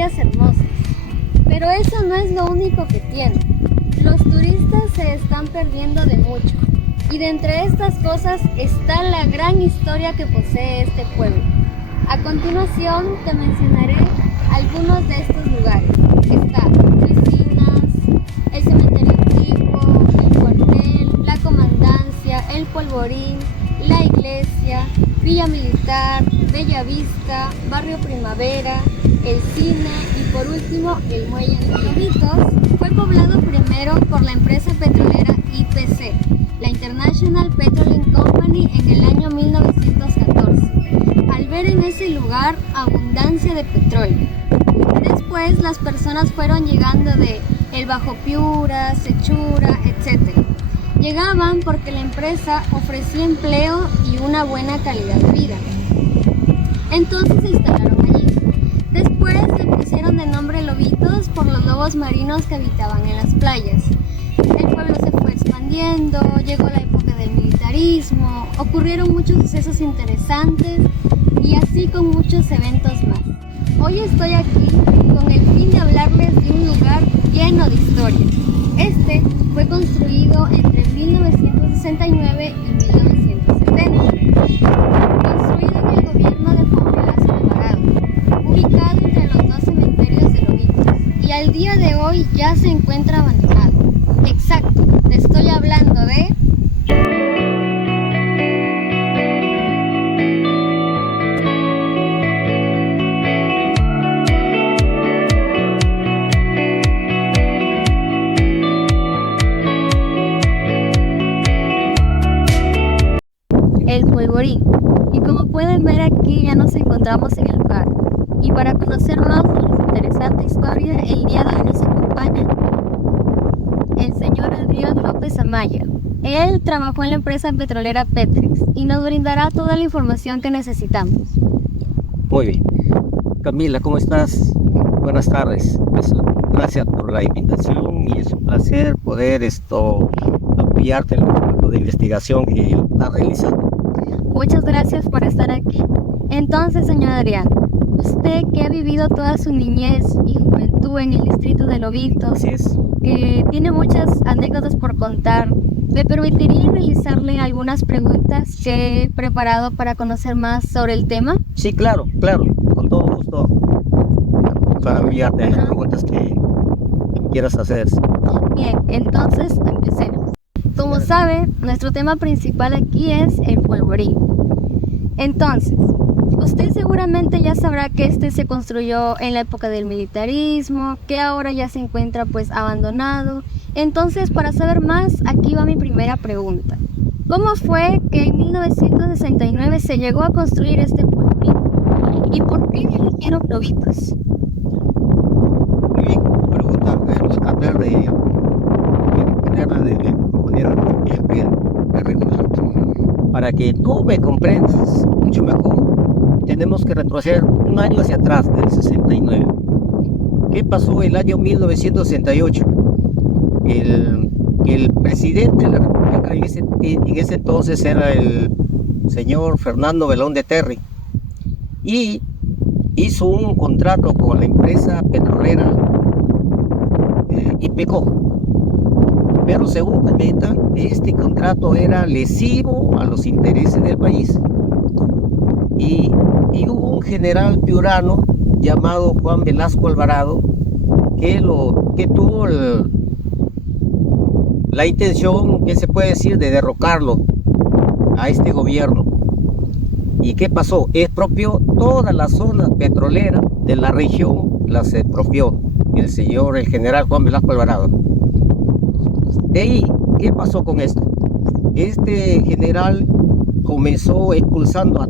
playas hermosas. Pero eso no es lo único que tiene. Los turistas se están perdiendo de mucho. Y de entre estas cosas está la gran historia que posee este pueblo. A continuación te mencionaré algunos de estos lugares. Está piscinas, el cementerio antiguo, el cuartel, la comandancia, el polvorín, la iglesia, Villa Militar, Bella Vista, Barrio Primavera, el cine y por último el muelle de Lobitos. Fue poblado primero por la empresa petrolera IPC, la International Petroleum Company, en el año 1914, al ver en ese lugar abundancia de petróleo. Después las personas fueron llegando de El Bajo Piura, Sechura, etc. Llegaban porque la empresa ofrecía empleo y una buena calidad de vida. Entonces se instalaron allí. Después le pusieron de nombre Lobitos por los lobos marinos que habitaban en las playas. El pueblo se fue expandiendo, llegó la época del militarismo, ocurrieron muchos sucesos interesantes y así con muchos eventos más. Hoy estoy aquí con el fin de hablarles de un lugar lleno de historia. Este fue construido entre 1969 y 1970, construido en el gobierno de Juan Velasco Alvarado, ubicado entre los dos cementerios de Lobitos, y al día de hoy ya se encuentra abandonado. Exacto, te estoy hablando de... el polvorín. Y como pueden ver aquí ya nos encontramos en el lugar. Y para conocer más de esta interesante historia, el día de hoy nos acompaña el señor Adrián López Amaya. Él trabajó en la empresa petrolera Petrex y nos brindará toda la información que necesitamos. Muy bien. Camila, ¿cómo estás? Buenas tardes. Gracias por la invitación y es un placer poder apoyarte en el trabajo de investigación que estás realizando. Muchas gracias por estar aquí. Entonces, señor Adrián, usted que ha vivido toda su niñez y juventud en el distrito de Lobitos, Así es. que tiene muchas anécdotas por contar, ¿me permitiría realizarle algunas preguntas que he preparado para conocer más sobre el tema? Sí, claro, con todo gusto para enviarte las preguntas que quieras hacer. Bien, entonces empecemos. Como sabe, nuestro tema principal aquí es el polvorín. Entonces, usted seguramente ya sabrá que este se construyó en la época del militarismo, que ahora ya se encuentra pues abandonado. Entonces, para saber más, aquí va mi primera pregunta. ¿Cómo fue que en 1969 se llegó a construir este polvorín? ¿Y por qué eligieron Lobitos? Muy bien, pregunta, vamos a tratar de manera regular. Para que tú me comprendas mucho mejor, tenemos que retroceder un año hacia atrás, del 69. ¿Qué pasó el año 1968? El presidente de la República en ese entonces era el señor Fernando Belón de Terry y hizo un contrato con la empresa petrolera IPECO. Pero según comentan, este contrato era lesivo a los intereses del país. Y hubo un general piurano llamado Juan Velasco Alvarado que tuvo la intención, ¿qué se puede decir?, de derrocarlo a este gobierno. ¿Y qué pasó? Expropió toda la zona petrolera de la región, las expropió el general Juan Velasco Alvarado. De ahí, ¿qué pasó con esto? Este general comenzó expulsando a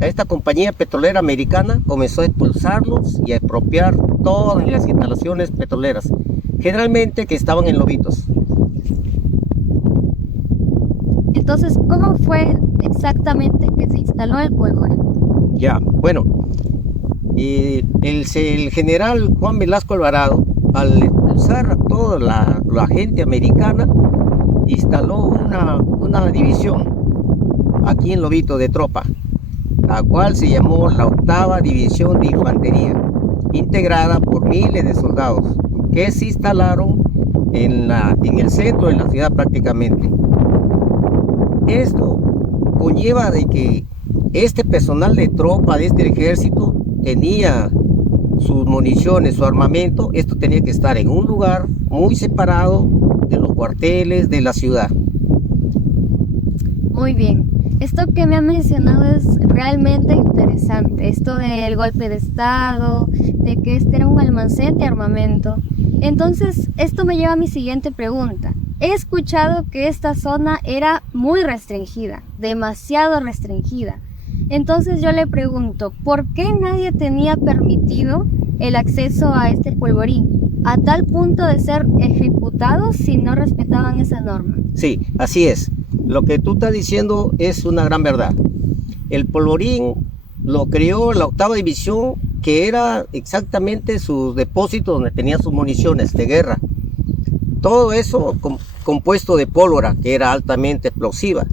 esta compañía petrolera americana, comenzó a expulsarlos y a expropiar todas las instalaciones petroleras, generalmente que estaban en Lobitos. Entonces, ¿cómo fue exactamente que se instaló el polvorín? Ya, bueno, el general Juan Velasco Alvarado, al expulsar a toda la gente americana, instaló una división aquí en Lobito de tropa, la cual se llamó la 8ª División de Infantería. integrada por miles de soldados que se instalaron en el centro de la ciudad prácticamente. Esto conlleva de que este personal de tropa de este ejército tenía sus municiones, su armamento. Esto tenía que estar en un lugar muy separado de los cuarteles de la ciudad. Muy bien. Esto que me ha mencionado es realmente interesante. Esto del golpe de estado, de que este era un almacén de armamento. Entonces, esto me lleva a mi siguiente pregunta. He escuchado que esta zona era muy restringida, demasiado restringida. Entonces yo le pregunto, ¿por qué nadie tenía permitido el acceso a este polvorín, a tal punto de ser ejecutados si no respetaban esa norma? Sí, así es. Lo que tú estás diciendo es una gran verdad. El polvorín lo creó la 8ª división, que era exactamente sus depósitos donde tenía sus municiones de guerra. Todo eso compuesto de pólvora, que era altamente explosiva.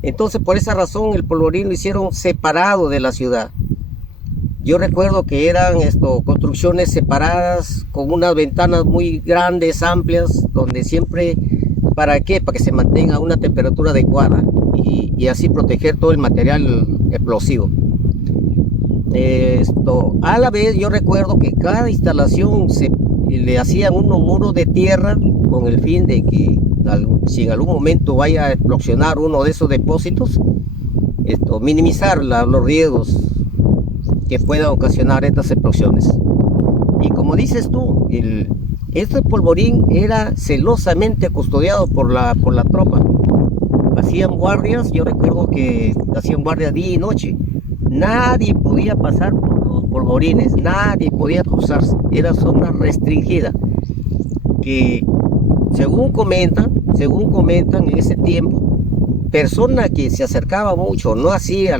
Entonces, por esa razón, el polvorín lo hicieron separado de la ciudad. Yo recuerdo que eran construcciones separadas, con unas ventanas muy grandes, amplias, donde siempre, ¿para qué? Para que se mantenga una temperatura adecuada y así proteger todo el material explosivo. A la vez, yo recuerdo que cada instalación le hacían unos muros de tierra con el fin de que si en algún momento vaya a explosionar uno de esos depósitos, minimizar los riesgos que puedan ocasionar estas explosiones. Y como dices tú, este polvorín era celosamente custodiado por la tropa. Hacían guardias, yo recuerdo que hacían guardias día y noche. Nadie podía pasar por los polvorines, nadie podía cruzarse. Era zona restringida que, según comentan en ese tiempo, persona que se acercaba mucho, no hacía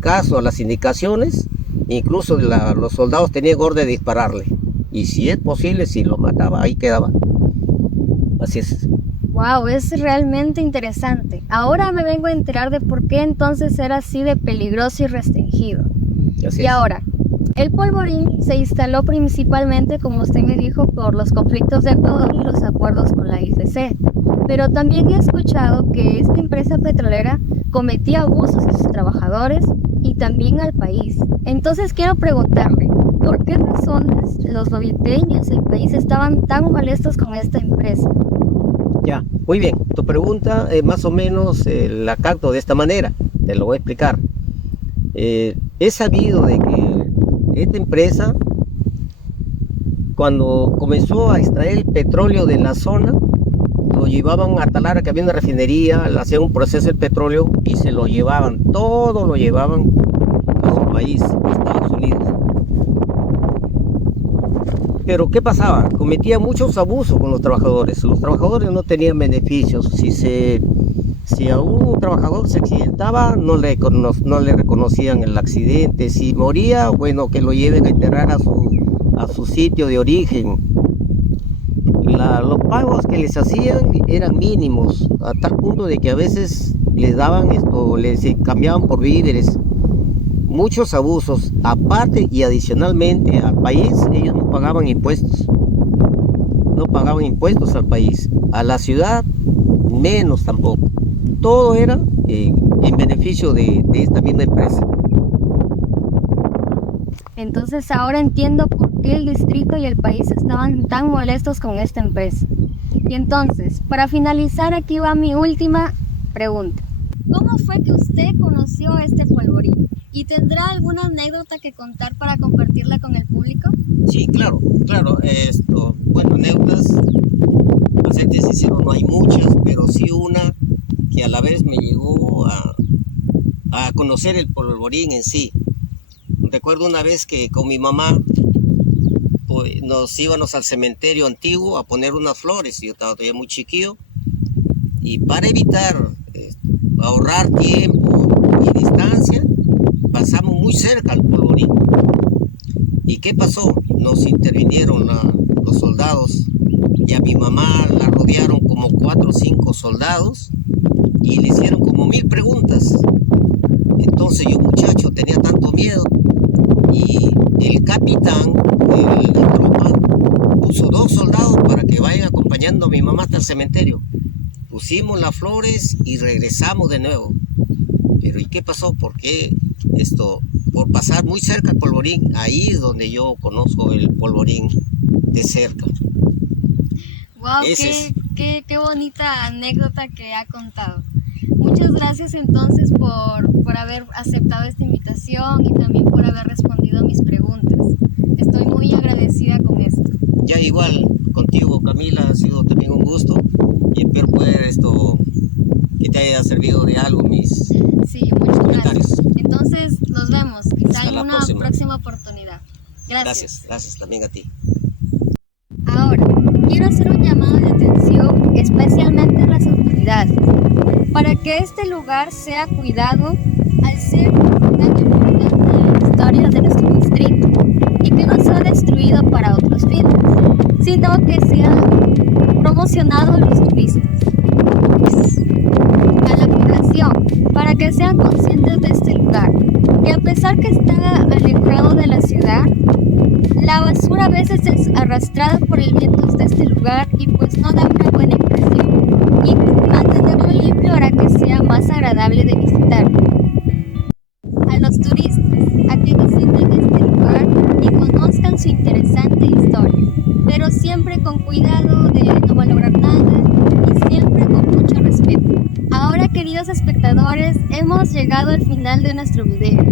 caso a las indicaciones, incluso los soldados tenían orden de dispararle. Y si es posible, si lo mataba, ahí quedaba. Así es. Wow, es realmente interesante. Ahora me vengo a enterar de por qué entonces era así de peligroso y restringido. Así y es. Ahora, el polvorín se instaló principalmente, como usted me dijo, por los conflictos de Ecuador y los acuerdos con la ICC. Pero también he escuchado que esta empresa petrolera cometía abusos a sus trabajadores y también al país. Entonces quiero preguntarle, ¿por qué razones los lobiteños del país estaban tan molestos con esta empresa? Ya, muy bien. Tu pregunta más o menos la capto de esta manera. Te lo voy a explicar. He sabido de que esta empresa, cuando comenzó a extraer el petróleo de la zona, lo llevaban a Talara, que había una refinería, le hacían un proceso del petróleo y se lo llevaban, todo lo llevaban a un país, a Estados Unidos. Pero ¿qué pasaba? Cometían muchos abusos con los trabajadores. Los trabajadores no tenían beneficios. Si a un trabajador se accidentaba, no le reconocían el accidente. Si moría, bueno, que lo lleven a enterrar a su sitio de origen. Los pagos que les hacían eran mínimos, a tal punto de que a veces les daban les cambiaban por víveres. Muchos abusos, aparte y adicionalmente al país, ellos no pagaban impuestos. No pagaban impuestos al país. A la ciudad, menos tampoco. Todo era en beneficio de esta misma empresa. Entonces ahora entiendo por qué el distrito y el país estaban tan molestos con esta empresa. Y entonces, para finalizar, aquí va mi última pregunta. ¿Cómo fue que usted conoció este polvorín? ¿Y tendrá alguna anécdota que contar para compartirla con el público? Sí, claro. Bueno, anécdotas, para serte sincero, no hay muchas, pero sí una que a la vez me llegó a conocer el polvorín en sí. Recuerdo una vez que con mi mamá pues, nos íbamos al cementerio antiguo a poner unas flores. Yo estaba todavía muy chiquillo y para evitar ahorrar tiempo y distancia, pasamos muy cerca al polvorín. ¿Y qué pasó? Nos intervinieron los soldados y a mi mamá la rodearon como 4 o 5 soldados y le hicieron como 1000 preguntas. Entonces yo, muchacho, tenía tanto miedo y el capitán de la tropa puso 2 soldados para que vayan acompañando a mi mamá hasta el cementerio. Pusimos las flores y regresamos de nuevo. Pero ¿y qué pasó? ¿Por qué esto? Por pasar muy cerca al polvorín. Ahí es donde yo conozco el polvorín de cerca. Wow, qué bonita anécdota que ha contado. Muchas gracias entonces por haber aceptado esta invitación y también por haber respondido a mis preguntas. Estoy muy agradecida con esto. Ya igual contigo, Camila, ha sido también un gusto y espero poder que te haya servido de algo mis muchas comentarios. Gracias. Entonces nos vemos, quizá Hasta en una próxima oportunidad. Gracias también a ti. Ahora, quiero hacer un llamado de atención especialmente a las autoridades para que este lugar sea cuidado al ser un dato importante de la historia de nuestro distrito y que no sea destruido para otros fines, sino que sea promocionado a los turistas, a la población, para que sean conscientes de este lugar, que a pesar que está alejado de la ciudad, la basura a veces es arrastrada por el viento hasta este lugar y pues no da una buena impresión, y mantenerlo limpio hará que sea más agradable de visitar. A los turistas, a que visiten este lugar y conozcan su interesante historia, pero siempre con cuidado de no malograr nada y siempre con mucho respeto. Ahora, queridos espectadores, hemos llegado al final de nuestro video.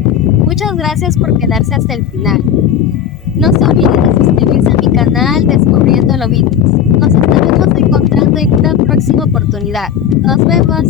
Muchas gracias por quedarse hasta el final. No se olviden de suscribirse a mi canal Descubriendo Lobitos. Nos estaremos encontrando en una próxima oportunidad. Nos vemos.